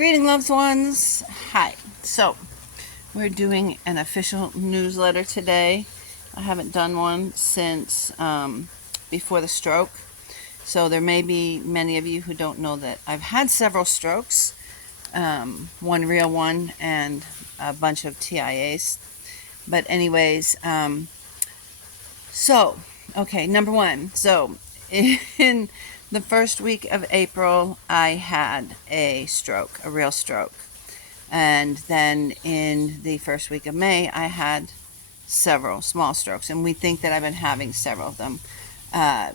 Greeting, loved ones. Hi. So, we're doing an official newsletter today. I haven't done one since before the stroke. So, there may be many of you who don't know that I've had several strokes, one real one and a bunch of TIAs. But, anyways, okay, number one. So, in the first week of April, I had a stroke, a real stroke. And then in the first week of May, I had several small strokes. And we think that I've been having several of them. I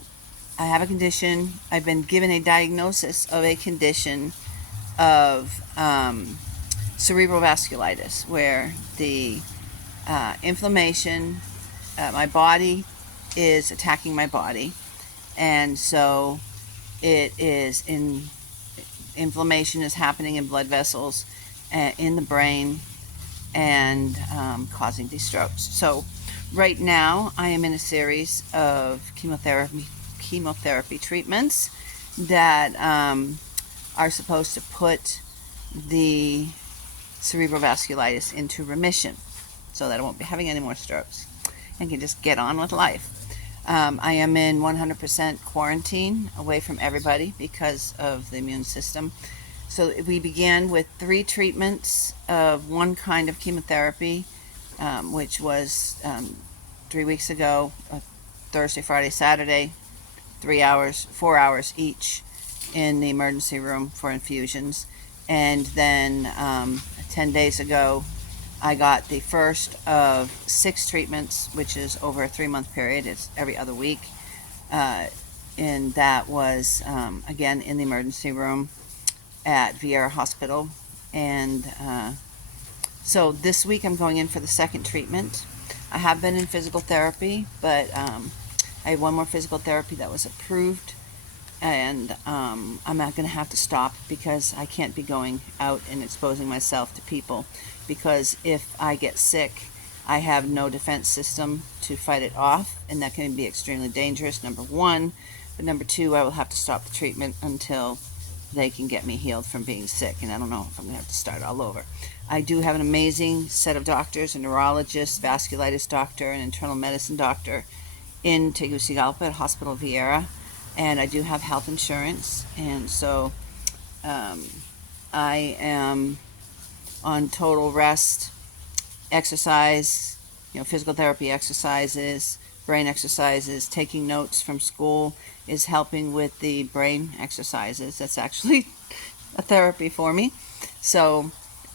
have a condition. I've been given a diagnosis of a condition of cerebral vasculitis, where the inflammation, my body is attacking my body. And so it is inflammation is happening in blood vessels in the brain and causing these strokes. So right now I am in a series of chemotherapy treatments that are supposed to put the cerebral vasculitis into remission so that I won't be having any more strokes and can just get on with life. I am in 100% quarantine away from everybody because of the immune system. So we began with 3 treatments of one kind of chemotherapy, which was 3 weeks ago, Thursday, Friday, Saturday, 4 hours each in the emergency room for infusions. And then 10 days ago, I got the first of 6 treatments, which is over a 3-month period. It's every other week. And that was, again, in the emergency room at Vieira Hospital. And so this week I'm going in for the second treatment. I have been in physical therapy, but I have one more physical therapy that was approved. And I'm not going to have to stop because I can't be going out and exposing myself to people, because if I get sick, I have no defense system to fight it off, and that can be extremely dangerous, number one. But number two, I will have to stop the treatment until they can get me healed from being sick, and I don't know if I'm going to have to start all over. I do have an amazing set of doctors, a neurologist, vasculitis doctor, an internal medicine doctor in Tegucigalpa at Hospital Vieira. And I do have health insurance, and so I am on total rest, exercise, physical therapy exercises, brain exercises. Taking notes from school is helping with the brain exercises. That's actually a therapy for me. So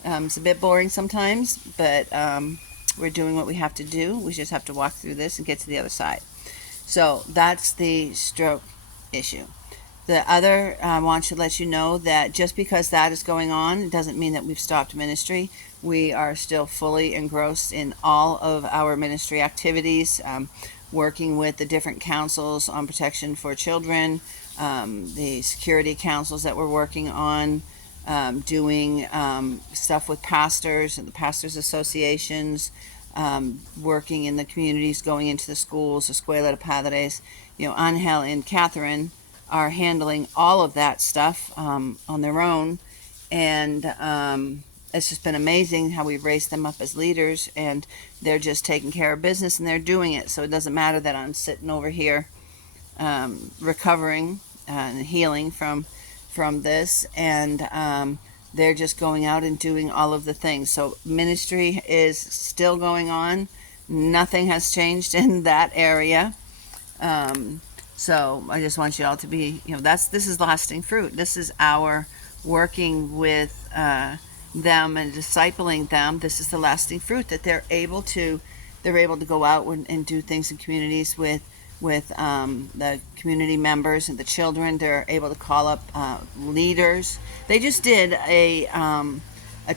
it's a bit boring sometimes, but we're doing what we have to do. We just have to walk through this and get to the other side. So that's the stroke issue. The other, I want to let you know that just because that is going on, it doesn't mean that we've stopped ministry. We are still fully engrossed in all of our ministry activities, working with the different councils on protection for children, the security councils that we're working on, doing stuff with pastors and the pastors associations, working in the communities, going into the schools, Escuela de Padres. Angel and Catherine are handling all of that stuff on their own, and it's just been amazing how we've raised them up as leaders, and they're just taking care of business and they're doing it. So it doesn't matter that I'm sitting over here recovering and healing from this, and they're just going out and doing all of the things. So ministry is still going on. Nothing has changed in that area. So I just want you all to be, this is lasting fruit. This is our working with them and discipling them. This is the lasting fruit that they're able to go out and do things in communities with the community members and the children. They're able to call up leaders. They just did a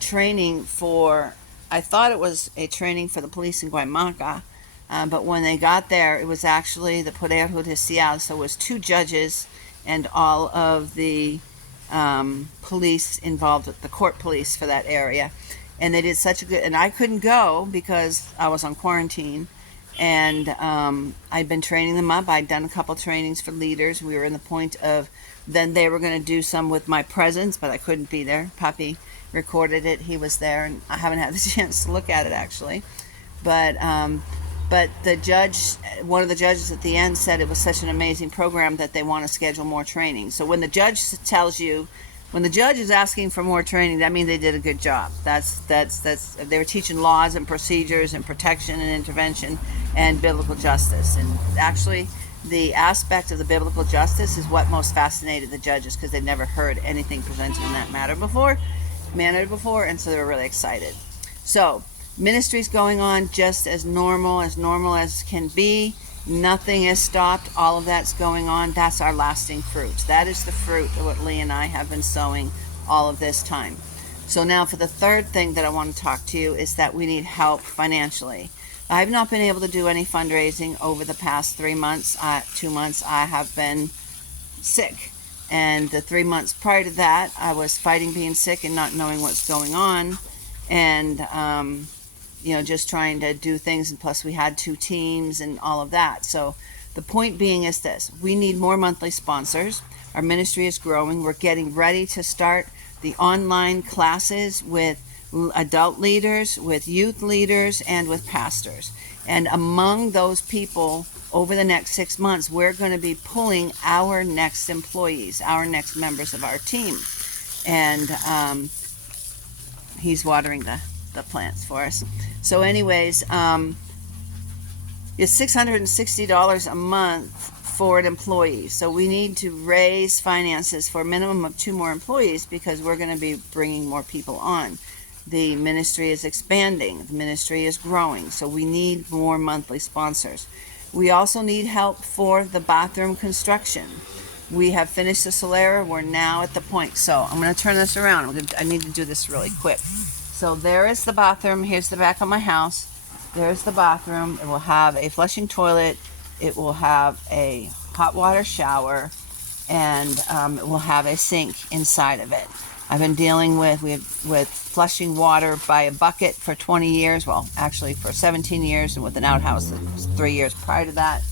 training for, I thought it was a training for the police in Guaymaca. But when they got there, it was actually the Poder Judicial, so it was 2 judges and all of the police involved with the court police for that area. And they did such a good, and I couldn't go because I was on quarantine, And I'd been training them up. I'd done a couple trainings for leaders. We were in the point of, then they were going to do some with my presence, but I couldn't be there. Puppy recorded it. He was there, and I haven't had the chance to look at it actually. But the judge, one of the judges at the end said it was such an amazing program that they want to schedule more training. So when the judge tells you, when the judge is asking for more training, that means they did a good job. That's they were teaching laws and procedures and protection and intervention and biblical justice. And actually, the aspect of the biblical justice is what most fascinated the judges, because they'd never heard anything presented in that manner before, and so they were really excited. So ministry's going on just as normal as can be. Nothing is stopped. All of that's going on. That's our lasting fruit. That is the fruit of what Lee and I have been sowing all of this time. So now for the third thing that I want to talk to you is that we need help financially. I've not been able to do any fundraising over the past 3 months. 2 months I have been sick. And the 3 months prior to that, I was fighting being sick and not knowing what's going on. And just trying to do things, and plus we had 2 teams and all of that. So the point being is this: we need more monthly sponsors. Our ministry is growing. We're getting ready to start the online classes with adult leaders, with youth leaders, and with pastors. And among those people, over the next 6 months, we're going to be pulling our next employees, our next members of our team. And he's watering the plants for us. So anyways, it's $660 a month for an employee. So we need to raise finances for a minimum of 2 more employees, because we're going to be bringing more people on. The ministry is expanding. The ministry is growing. So we need more monthly sponsors. We also need help for the bathroom construction. We have finished the Solera. We're now at the point. So I'm going to turn this around. I need to do this really quick. So there is the bathroom. Here's the back of my house. There's the bathroom. It will have a flushing toilet. It will have a hot water shower, and it will have a sink inside of it. I've been dealing with flushing water by a bucket for 20 years. Well, actually for 17 years, and with an outhouse that was 3 years prior to that.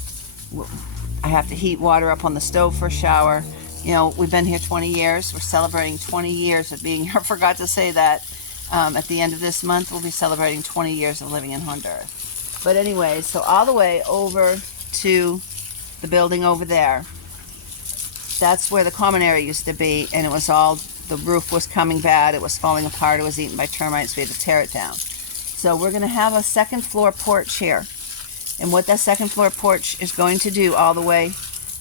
I have to heat water up on the stove for a shower. We've been here 20 years. We're celebrating 20 years of being here. I forgot to say that. At the end of this month, we'll be celebrating 20 years of living in Honduras. But anyway, so all the way over to the building over there, that's where the common area used to be, and it was all, the roof was coming bad, it was falling apart, it was eaten by termites, we had to tear it down. So we're going to have a second floor porch here. And what that second floor porch is going to do all the way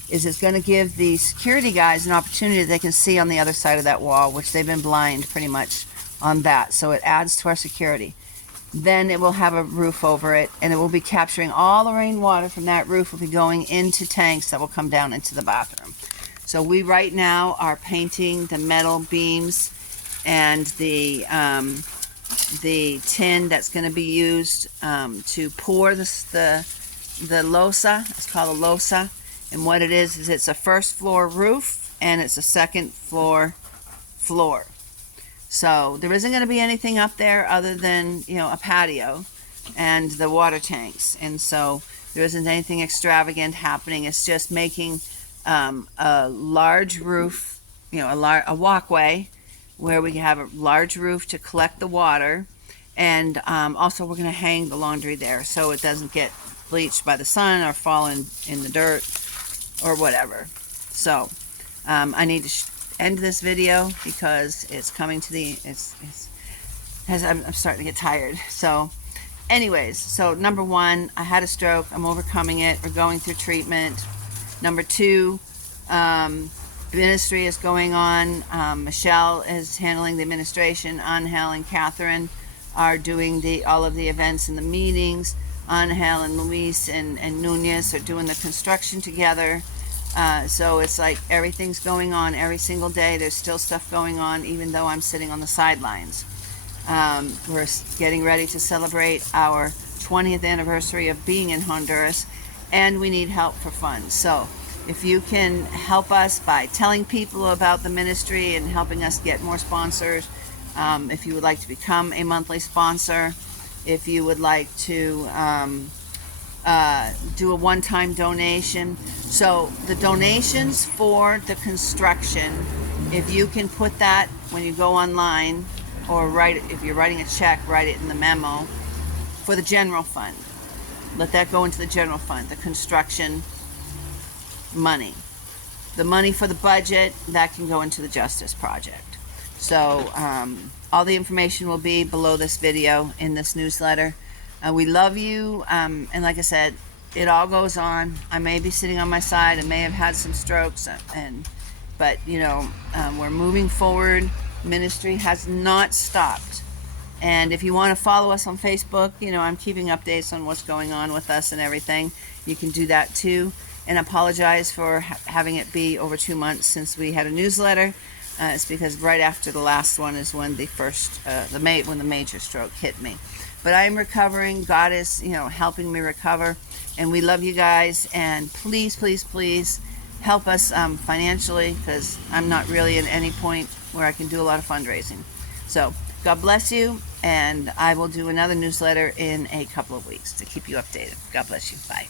is it's going to give the security guys an opportunity that they can see on the other side of that wall, which they've been blind pretty much on that. So it adds to our security. Then it will have a roof over it, and it will be capturing all the rainwater from that roof, will be going into tanks that will come down into the bathroom. So we right now are painting the metal beams and the tin that's going to be used to pour the losa. It's called a losa, and what it is it's a first floor roof and it's a second floor. So there isn't going to be anything up there other than, a patio and the water tanks. And so there isn't anything extravagant happening. It's just making a large roof, a walkway where we have a large roof to collect the water. And also we're going to hang the laundry there so it doesn't get bleached by the sun or fall in the dirt or whatever. So I need to end this video because it's coming to the I'm starting to get tired. So anyways, so number 1, I had a stroke. I'm overcoming it. We're going through treatment. Number 2, ministry is going on. Michelle is handling the administration. Angel and Catherine are doing all of the events and the meetings. Angel and Luis and Nunez are doing the construction together. So it's like everything's going on every single day. There's still stuff going on, even though I'm sitting on the sidelines. We're getting ready to celebrate our 20th anniversary of being in Honduras, and we need help for funds. So if you can help us by telling people about the ministry and helping us get more sponsors, if you would like to become a monthly sponsor, if you would like to do a one-time donation. So the donations for the construction, if you can put that when you go online, or if you're writing a check, write it in the memo for the general fund. Let that go into the general fund, the construction money. The money for the budget, that can go into the Justice Project. So all the information will be below this video in this newsletter. We love you, and like I said, it all goes on. I may be sitting on my side. I may have had some strokes, but we're moving forward. Ministry has not stopped. And if you want to follow us on Facebook, I'm keeping updates on what's going on with us and everything. You can do that too. And apologize for having it be over 2 months since we had a newsletter. It's because right after the last one is when when the major stroke hit me. But I am recovering. God is, helping me recover. And we love you guys. And please, please, please help us financially, because I'm not really at any point where I can do a lot of fundraising. So God bless you. And I will do another newsletter in a couple of weeks to keep you updated. God bless you. Bye.